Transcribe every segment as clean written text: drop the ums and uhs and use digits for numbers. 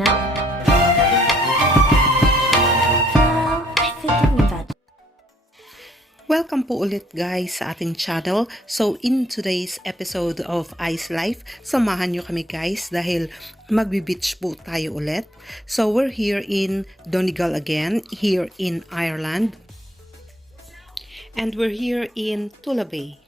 na. Well, I've been thinking about Welcome po ulit guys sa ating channel. So in today's episode of Ice Life, samahan nyo kami guys dahil magbi-beach po tayo ulit. So we're here in Donegal again, here in Ireland. And we're here in Tula Bay.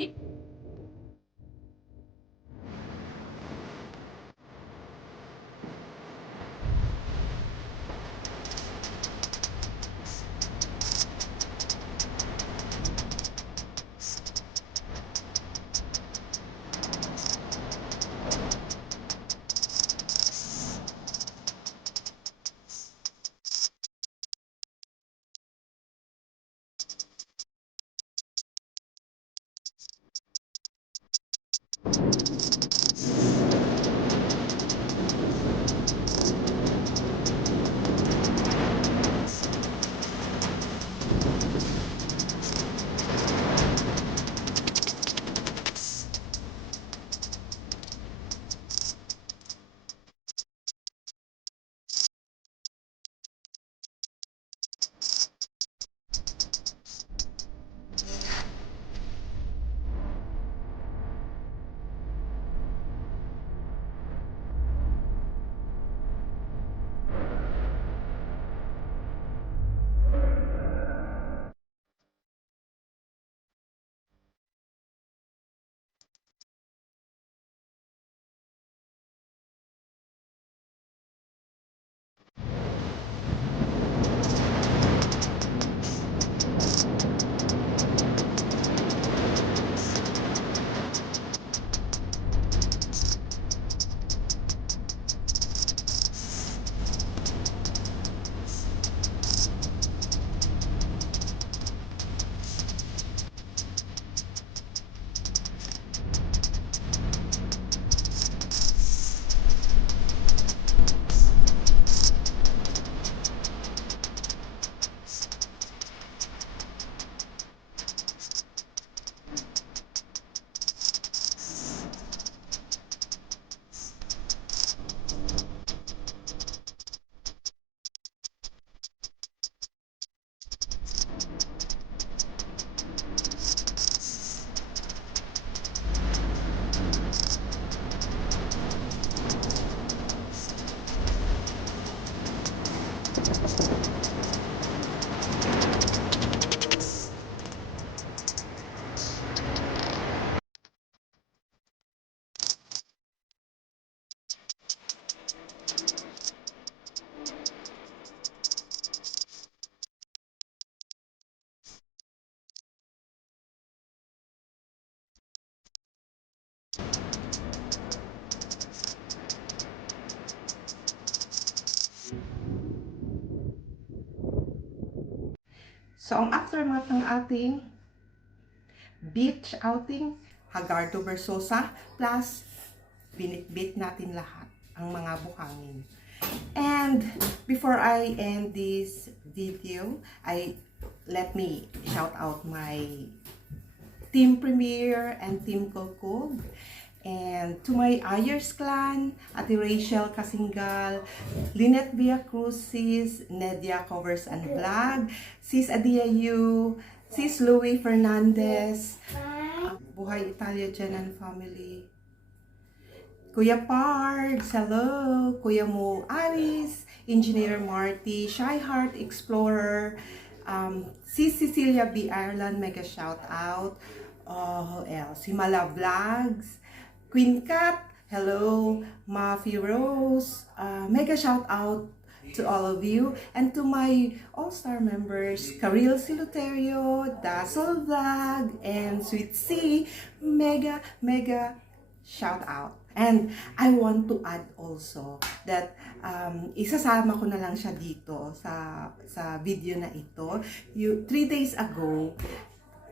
it. So, ang aftermath ng ating beach outing, Hagardo Versosa, plus binitbit natin lahat ang mga buhangin. And before I end this video, let me shout out my Team Premier and Team Kulkog. And to my Ayers clan, Ate Rachel Kasingal, Lynette Villacruzes, Nedia Covers and Vlog, Sis Adiayu, Sis Louie Fernandez, Buhay Italia Jen and family, Kuya Pards, hello, Kuya Mo Aris, Engineer Marty, Shy Heart Explorer, Sis Cecilia B. Ireland, mega shout out. Who else? Himala Vlogs, Queen Cat, hello, Mafi Rose, mega shout out to all of you, and to my all-star members, Karil Siluterio, Dazzle Vlog, and Sweet C, mega shout out. And I want to add also that isasama ko na lang siya dito sa video na ito. 3 days ago,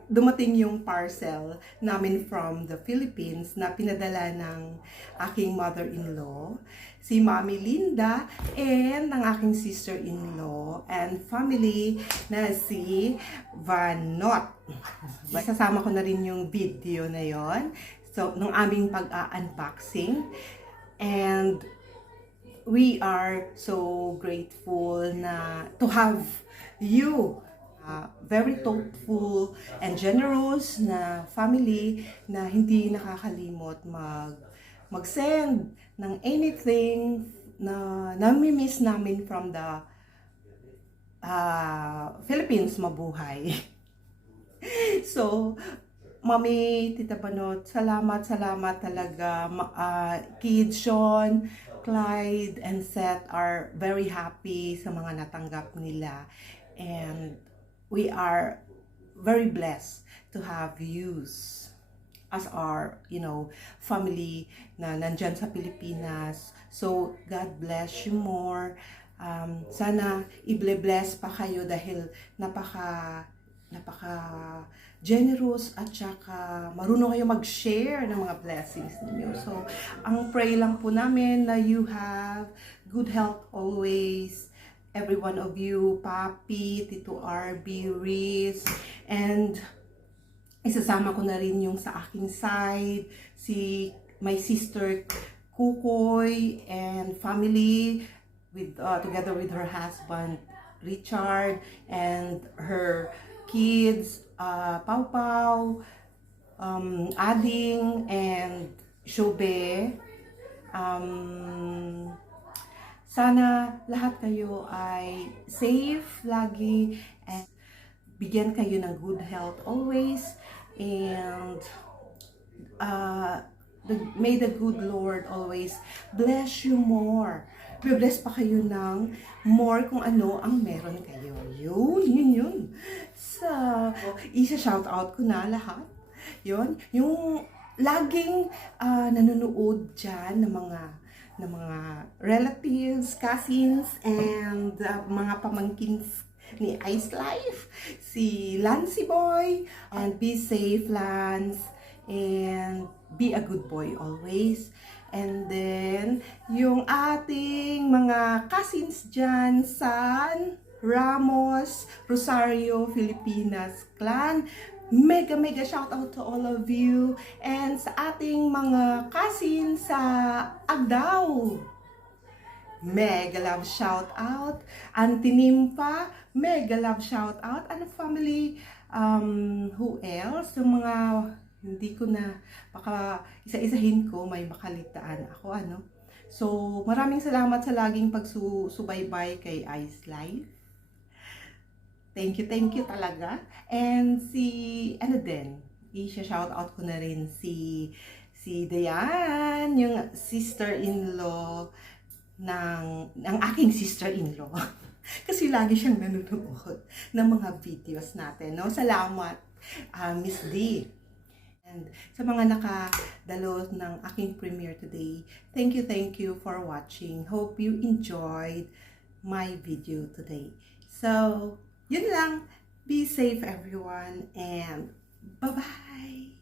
dumating yung parcel namin from the Philippines na pinadala ng aking mother-in-law, si Mami Linda, and ng aking sister-in-law and family na si Vanot. Sasama ko na rin yung video na yon. So, nung aming pag-unboxing. And we are so grateful na to have you, very thoughtful and generous na family na hindi nakakalimot mag-send ng anything na nami-miss namin from the Philippines. Mabuhay. So, Mami, Tita Banot, salamat talaga. Kids, Sean, Clyde, and Seth are very happy sa mga natanggap nila. And we are very blessed to have you as our, family na nandyan sa Pilipinas. So, God bless you more. Sana i-bless pa kayo dahil napaka generous at saka marunong kayo mag-share ng mga blessings ninyo. So, ang pray lang po namin na you have good health always. Every one of you, Papi, Tito RB, Riz, and isasama ko na rin yung sa aking side, my sister Kukoy and family, together with her husband Richard and her kids, Pau Pau, Ading, and Shobe. Sana lahat kayo ay safe lagi and bigyan kayo ng good health always. And may the good Lord always bless you more. Bless pa kayo ng more kung ano ang meron kayo. Yun. So, isa-shout out ko na lahat. Yun. Yung laging nanonood dyan ng mga relatives, cousins, and mga pamangkins ni Ice Life. Si Lancy Boy. And be safe, Lance. And be a good boy always. And then, yung ating mga cousins dyan, San, Ramos, Rosario, Filipinas clan, mega shout out to all of you. And sa ating mga cousins sa Agdao, mega love shout out. Auntie Nimpa, mega love shout out. And family, who else? Yung mga hindi ko na, baka isa-isahin ko, may makaligtaan ako, So, maraming salamat sa laging pagsubaybay kay Ice Life. Thank you talaga. And i-shout out ko na rin si Dayan, yung sister-in-law ng aking sister-in-law. Kasi lagi siyang nanonood ng mga videos natin, no? Salamat, Miss D. And sa mga nakadalo ng aking premiere today, thank you for watching. Hope you enjoyed my video today. So, yun lang. Be safe everyone and bye-bye!